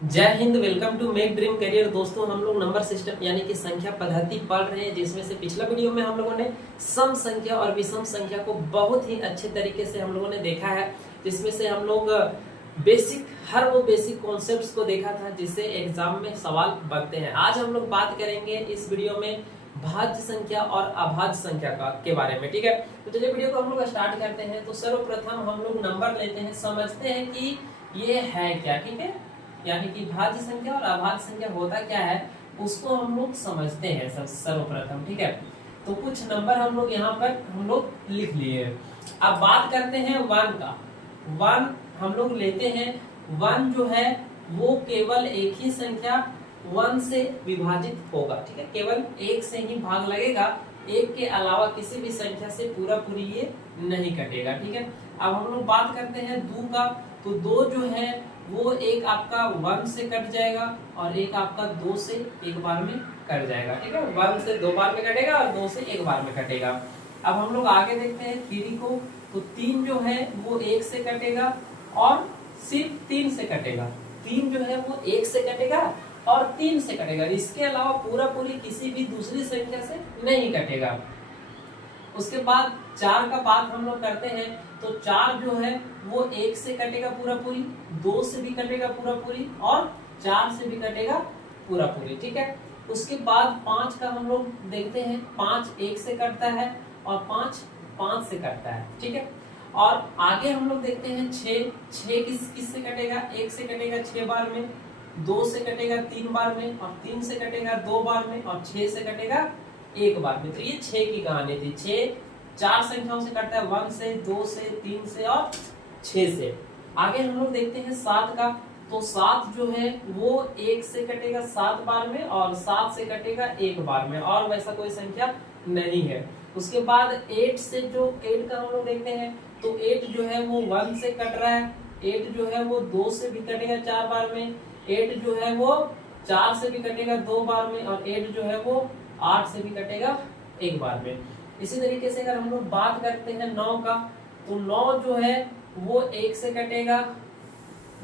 जय हिंद। Welcome to make dream career. दोस्तों, हम लोग नंबर सिस्टम यानी कि संख्या पद्धति पढ़ रहे हैं, जिसमें से पिछला वीडियो में हम लोगों ने सम संख्या और विषम संख्या को बहुत ही अच्छे तरीके से हम लोगों ने देखा है, जिसमें से हम लोग हर वो बेसिक कॉन्सेप्ट्स को देखा था जिससे एग्जाम में सवाल बनते हैं। आज हम लोग बात करेंगे इस वीडियो में भाज्य संख्या और अभाज्य संख्या के बारे में। ठीक है, तो चलिए वीडियो को हम लोग स्टार्ट करते हैं। तो सर्वप्रथम हम लोग नंबर लेते हैं, समझते हैं कि ये है क्या। ठीक है, यानी कि भाज्य संख्या और अभाज्य संख्या होता क्या है उसको हम लोग समझते हैं सर्वप्रथम। ठीक है, तो कुछ नंबर हम लोग यहाँ पर हम लोग लिख लिए। अब बात करते हैं वन का। वन हम लोग लेते हैं। वन जो है वो केवल एक ही संख्या वन से विभाजित होगा। ठीक है, केवल एक से ही भाग लगेगा, एक के अलावा किसी भी संख्या से पूरा पूरी ये नहीं कटेगा। ठीक है, अब हम लोग बात करते हैं दो का। तो दो जो है वो एक आपका वन से कट जाएगा और एक आपका दो से एक बार में कट जाएगा। ठीक है, वन से दो बार में कटेगा और दो से एक बार में कटेगा। अब हम लोग आगे देखते हैं थ्री को। तो तीन जो है वो एक से कटेगा और सिर्फ तीन से कटेगा। तीन जो है वो एक से कटेगा और तीन से कटेगा, इसके अलावा पूरा पूरी किसी भी दूसरी संख्या से नहीं कटेगा। उसके बाद चार का बात हम लोग करते हैं। तो चार जो है वो एक से कटेगा पूरा पूरी, दो से भी कटेगा पूरा पूरी और चार से भी कटेगा पूरा पूरी। ठीक है, उसके बाद पांच का हम लोग देखते हैं। पांच एक से कटता है और पांच पांच से कटता है। ठीक है, और आगे हम लोग देखते हैं छह। छह किस से कटेगा? एक से कटेगा 6 बार में, दो से कटेगा 3 बार में और तीन से कटेगा 2 बार में और 6 से कटेगा एक बार में। तो ये 6 की कहानी थी। 6 चार संख्याओं से कटता है, 1 से, 2 से, 3 से और 6 से। आगे हम लोग देखते हैं 7 का। तो 7 जो है वो 1 से कटेगा 7 बार में और 7 से कटेगा एक बार में, और वैसा कोई संख्या नहीं है। उसके बाद 8 से जो 8 का हम लोग देखते हैं। तो 8 जो है वो 1 से कट रहा है, 8 जो है वो 2 से भी कटेगा 4 बार में, 8 जो है वो 4 से भी कटेगा 2 बार में और 8 जो है वो 8 से भी कटेगा एक बार में। इसी तरीके से अगर हम लोग बात करते हैं 9 का। तो 9 जो है वो 1 से कटेगा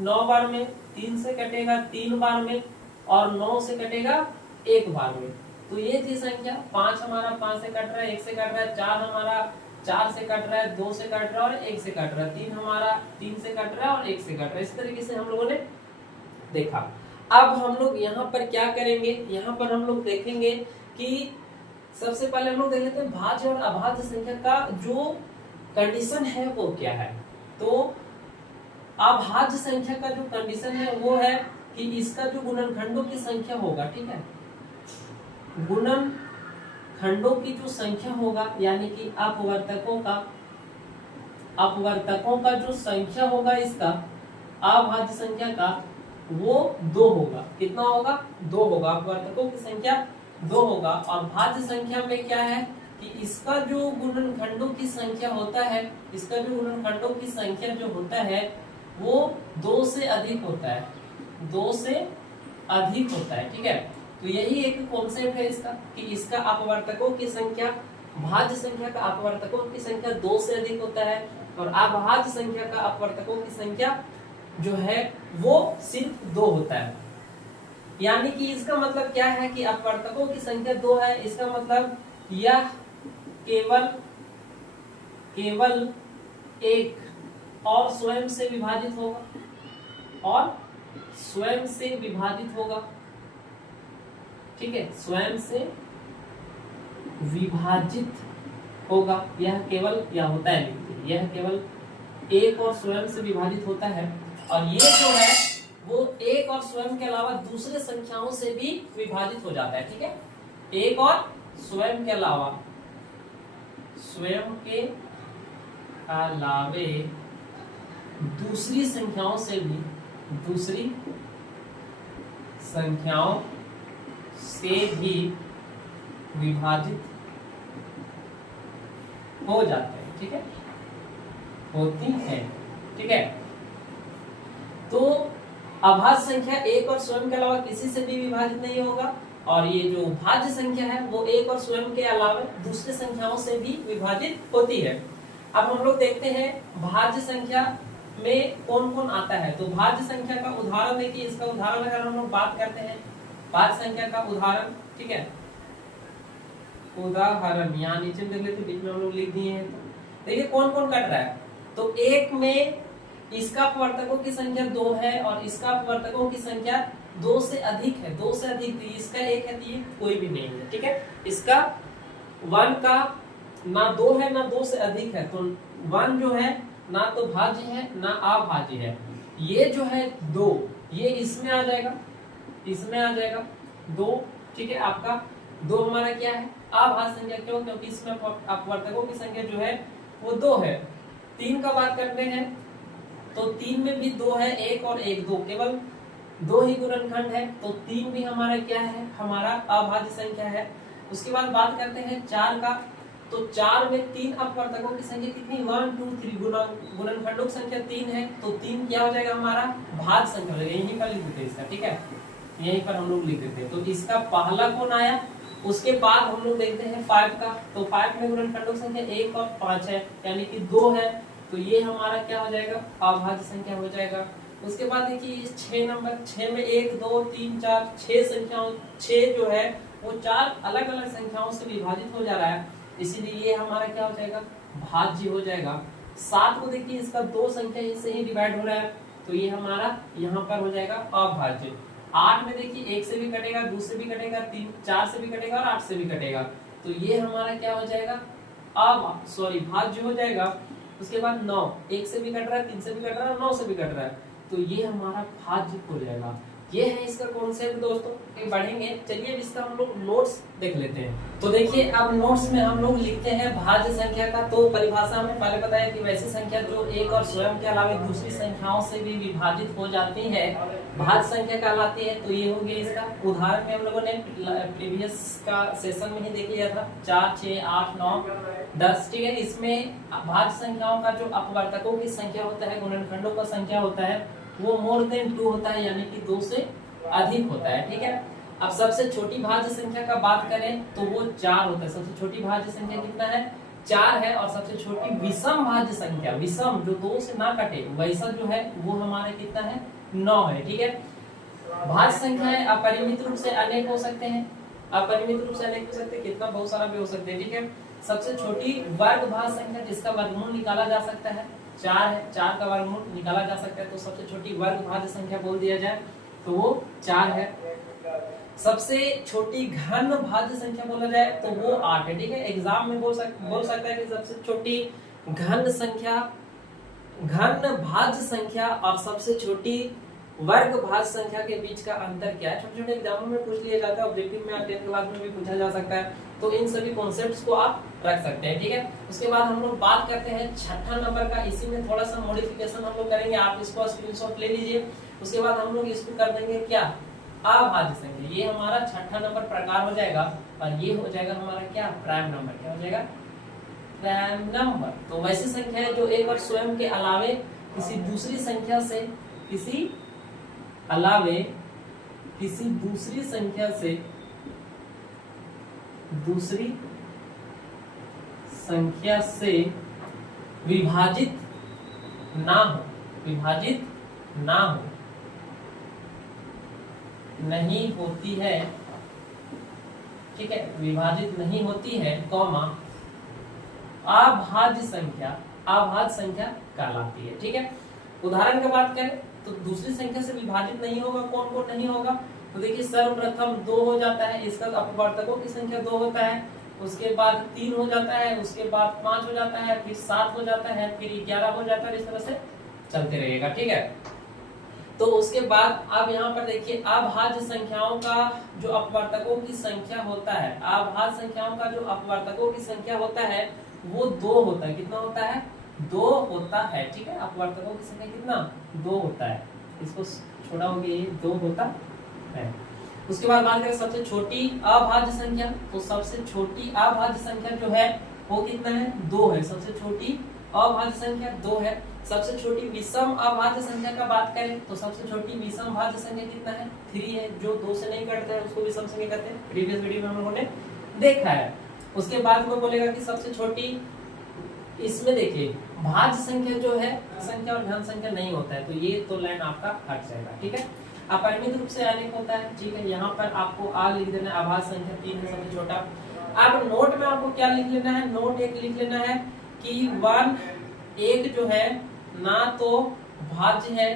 9 बार में, 3 से कटेगा 3 बार में और 9 से कटेगा एक बार में। तो ये थी संख्या। 5 हमारा 5 से कट रहा है, 1 से कट रहा है। 4 हमारा 4 से कट रहा है, 2 से कट रहा है और 1 से कट रहा है। 3 हमारा 3 से कट रहा है और 1 से कट रहा है। इस तरीके से हम लोगों ने देखा। अब हम लोग यहाँ पर क्या करेंगे, यहाँ पर हम लोग देखेंगे कि सबसे पहले हम लोग देख लेते हैं भाज्य और अभाज्य संख्या का जो कंडीशन है वो क्या है। तो अभाज्य संख्या का जो कंडीशन है वो है कि इसका जो गुणनखंडों की संख्या होगा, ठीक है, गुणनखंडों की जो संख्या होगा यानी कि अपवर्तकों का जो संख्या होगा इसका अभाज्य संख्या का वो 2 होगा। कितना होगा? 2 होगा। अपवर्तकों की संख्या 2 होगा। और भाज्य संख्या में क्या है कि इसका जो गुणनखंडों की संख्या होता है, इसका जो गुणनखंडों की संख्या जो होता है वो 2 से अधिक होता है, 2 से अधिक होता है। ठीक है, तो यही एक कॉन्सेप्ट है इसका कि इसका अपवर्तकों की संख्या, भाज्य संख्या का अपवर्तकों की संख्या 2 से अधिक होता है और अभाज्य संख्या का अपवर्तकों की संख्या जो है वो सिर्फ 2 होता है। यानी कि इसका मतलब क्या है कि अपवर्तकों की संख्या 2 है, इसका मतलब यह केवल एक और स्वयं से विभाजित होगा ठीक है, स्वयं से विभाजित होगा। यह केवल यह होता है, यह केवल एक और स्वयं से विभाजित होता है और ये जो है वो एक और स्वयं के अलावा दूसरे संख्याओं से भी विभाजित हो जाता है। ठीक है, एक और स्वयं के अलावा, स्वयं के अलावे दूसरी संख्याओं से भी विभाजित हो जाते हैं। ठीक है, होती है। ठीक है, तो अभाज्य संख्या एक और स्वयं के अलावा किसी से भी विभाजित नहीं होगा और ये जो भाज्य संख्या है वो एक और स्वयं के अलावा दूसरे संख्याओं से भी विभाजित होती है। अब हम लोग देखते हैं भाज्य संख्या में कौन कौन आता है। तो भाज्य संख्या का उदाहरण देखिए, इसका उदाहरण अगर हम लोग बात करते हैं, भाज्य संख्या का उदाहरण, ठीक है, उदाहरण यहाँ नीचे देख लेते, बीच में हम लोग लिख दिए हैं। तो देखिए कौन कौन कट रहा है। तो एक में इसका अपवर्तकों की संख्या 2 है और इसका अपवर्तकों की संख्या 2 से अधिक है, 2 से अधिक, तो इसका 1 है, तो ये कोई भी नहीं है, ठीक है। इसका 1 का ना 2 है ना 2 से अधिक है, तो 1 जो है ना तो भाज्य है ना अभाज्य है। ये जो है 2, ये इसमें आ जाएगा, इसमें आ जाएगा 2, ठीक है। आपका 2 हमारा क्या है, अभाज्य संख्या, क्यों, क्योंकि इसमें अपवर्तकों की संख्या जो है वो 2 है। 3 का बात करते हैं तो 3 में भी 2 है, 1 और 1 2, केवल 2 ही गुणनखंड है, तो 3 भी हमारा क्या है, हमारा अभाज्य संख्या है। उसके बाद बात करते हैं 4 का, तो 4 में 3 अपवर्तकों की संख्या कितनी, 1 2 3, गुणनखंडों की संख्या 3 है, तो 3 क्या हो जाएगा, हमारा भाज्य संख्या हो जाएगा। यहीं पर लिख देते हैं इसका, ठीक है, यहीं पर हम लोग लिख देते हैं। तो इसका पहला कौन आया। उसके बाद हम लोग देखते हैं 5 का, तो 5 में गुणनखंडों की संख्या 1 और 5 है, यानी कि 2 है, तो ये हमारा क्या हो जाएगा, अभाज्य संख्या हो जाएगा। उसके बाद देखिए 6 नंबर, 6 में 1 2 3 4, 6 संख्याओं, 6 जो है वो 4 अलग अलग संख्याओं से विभाजित हो जा रहा है, इसीलिए ये हमारा क्या हो जाएगा, भाज्य हो जाएगा। 7 को देखिए, इसका 2 संख्या से ही डिवाइड हो रहा है, तो ये हमारा यहाँ पर हो जाएगा अभाज्य। 8 में देखिए 1 से भी कटेगा, 2 से भी कटेगा, 3 4 से भी कटेगा और 8 से भी कटेगा, तो ये हमारा क्या हो जाएगा, भाज्य हो जाएगा। उसके बाद 9, 1 से भी कट रहा है, 3 से भी कट रहा है, 9 से भी कट रहा है, तो ये हमारा भाज्य हो जाएगा। ये है इसका कॉन्सेप्ट दोस्तों। बढ़ेंगे, चलिए इसका हम लोग नोट्स देख लेते हैं। तो देखिए अब नोट्स में हम लोग लिखते हैं भाज्य संख्या का। तो परिभाषा हमने पहले बताया कि वैसी संख्या जो एक और स्वयं के अलावा दूसरी संख्याओं से भी विभाजित हो जाती है भाज्य संख्या कहलाती है। तो ये हो गया इसका उदाहरण में हम लोगों ने प्रीवियस का सेशन में ही देख लिया था, 4 6 8 9 10, ठीक है। इसमें भाज्य संख्याओं का जो अपवर्तकों की संख्या होता है, गुणनखंडों का संख्या होता है, वो मोर देन 2 होता है, यानी कि 2 से अधिक होता है, ठीक है। अब सबसे छोटी भाज्य संख्या का बात करें तो वो 4 होता है। सबसे छोटी भाज्य संख्या कितना है, 4 है। और सबसे छोटी विषम भाज्य संख्या, विषम जो 2 से ना कटे वैसा जो है वो हमारे कितना है, 9 है, ठीक है। भाज्य संख्याएं अपरिमित रूप से अनेक हो सकते हैं, अपरिमित रूप से अनेक हो सकते हैं, कितना बहुत सारा भी हो सकते हैं, ठीक है। सबसे छोटी वर्ग भाज्य संख्या जिसका वर्गमूल निकाला जा सकता है 4 है, 4 का वर्गमूल निकाला जा सकता है, तो सबसे छोटी वर्ग भाज्य संख्या बोल दिया जाए तो वो 4 है। सबसे छोटी घन भाज्य संख्या बोला जाए तो वो 8 है, ठीक है। एग्जाम में बोल सकता है कि सबसे छोटी घन भाज्य संख्या और सबसे छोटी वर्ग भाज्य संख्या के बीच का अंतर क्या है। छोटे छोटे एग्जामों में पूछ लिया जाता है, ऑब्जेक्टिव में 10th क्लास में भी पूछा जा सकता है, तो इन सभी कॉन्सेप्ट्स को आप रख सकते हैं, ठीक है। उसके बाद हम लोग बात करते हैं छठा नंबर का। इसी में थोड़ा सा मॉडिफिकेशन हम लोग करेंगे, आप इसको स्क्रीनशॉट ले लीजिए। उसके बाद हम लोग इसको कर देंगे क्या, अभाज्य संख्या। ये हमारा छठा नंबर प्रकार हो जाएगा और ये हो जाएगा हमारा क्या, प्राइम नंबर। क्या हो जाएगा, प्राइम नंबर। तो वैसी संख्या है जो एक और स्वयं के अलावे किसी दूसरी संख्या से दूसरी संख्या से विभाजित ना हो, नहीं होती है, ठीक है, विभाजित नहीं होती है, कॉमा अभाज्य संख्या कहलाती है, ठीक है। उदाहरण की बात करें तो दूसरी संख्या से विभाजित नहीं होगा, कौन कौन नहीं होगा, तो देखिए सर्वप्रथम 2 हो जाता है, इसका अपवर्तकों की संख्या 2 होता है, उसके बाद 3 हो जाता है, उसके बाद 5 हो जाता है, फिर 7 हो जाता है, फिर 11 हो जाता है, इस तरह से चलते रहेगा, ठीक है। तो उसके बाद अब यहाँ पर देखिए अभाज्य संख्याओं का जो अपवर्तकों की संख्या होता है, अभाज्य संख्याओं का जो अपवर्तकों की संख्या होता है वो 2 होता है। कितना होता है, 2 होता है, ठीक है। अपवर्तकों की संख्या कितना, 2 होता है, इसको छोड़ा होगी, ये 2 होता है। उसके बाद बात करें सबसे छोटी अभाज्य संख्या, तो सबसे छोटी अभाज्य संख्या जो है वो कितना है, 2 है। सबसे छोटी अभाज्य संख्या 2 है। सबसे छोटी विषम अभाज्य संख्या का बात करें तो सबसे छोटी विषम भाज्य संख्या कितना है, 3 है। जो 2 से नहीं कटता है उसको विषम संख्या कहते हैं, प्रीवियस वीडियो में हम लोगों ने देखा है। उसके बाद वो बोलेगा कि सबसे छोटी इसमें देखिए भाज्य संख्या जो है संख्या और घन संख्या नहीं होता है, तो ये तो लाइन आपका हट जाएगा। ठीक है, अपरिमित रूप से अनेक होता है। ठीक है, यहाँ पर आपको आ लिख देना है, अभाज्य संख्या 3 है सबसे छोटा। अब नोट में आपको क्या लिख लेना है, नोट एक लिख लेना है कि 1 जो है ना तो भाज्य है,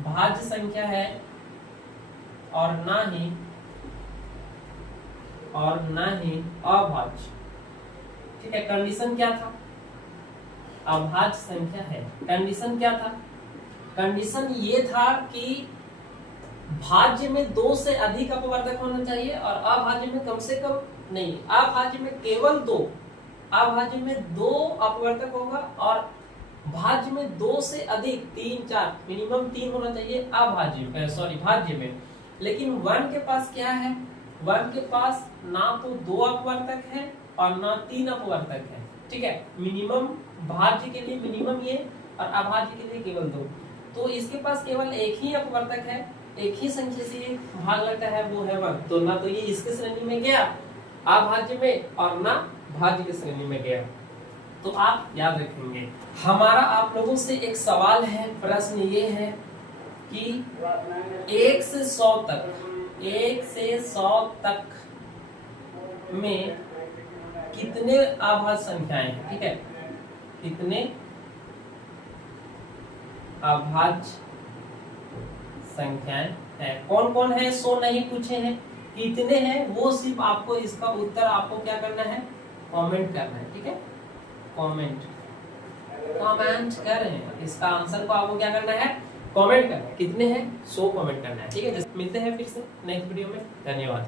भाज्य संख्या है, और ना ही अभाज्य। ठीक है, कंडीशन क्या था, अभाज्य संख्या है। कंडीशन क्या था, कंडीशन ये था कि भाज्य में 2 से अधिक अपवर्तक होना चाहिए और अभाज्य में कम से कम नहीं, अभाज्य में केवल 2, अभाज्य में 2 अपवर्तक होगा और भाज्य में 2 से अधिक 3 4 मिनिमम 3 होना चाहिए अभाज्य सॉरी भाज्य में। लेकिन 1 के पास क्या है, 1 के पास ना तो 2 अपवर्तक है और ना 3 अपवर्तक है। ठीक है, मिनिमम भाज्य के लिए मिनिमम ये और अभाज्य के लिए केवल 2, तो इसके पास केवल एक ही अपवर्तक है, एक ही संख्या से भाग लगता है, वो है 1। तो ना तो ये इसके श्रेणी में गया अभाज्य में और ना भाज्य की श्रेणी में गया। तो आप याद रखेंगे। हमारा आप लोगों से एक सवाल है, प्रश्न ये है कि 1 से 100 तक में कितने अभाज्य संख्याएं हैं। ठीक है, कितने अभाज्य संख्याएं हैं, कौन कौन है, 100 नहीं पूछे हैं, कितने हैं वो सिर्फ आपको इसका उत्तर आपको क्या करना है, कमेंट करना है। ठीक है, कमेंट कर रहे हैं, इसका आंसर को आपको क्या करना है, कमेंट करना है। कितने हैं 100 कमेंट करना है। ठीक है, मिलते हैं फिर से नेक्स्ट वीडियो में। धन्यवाद।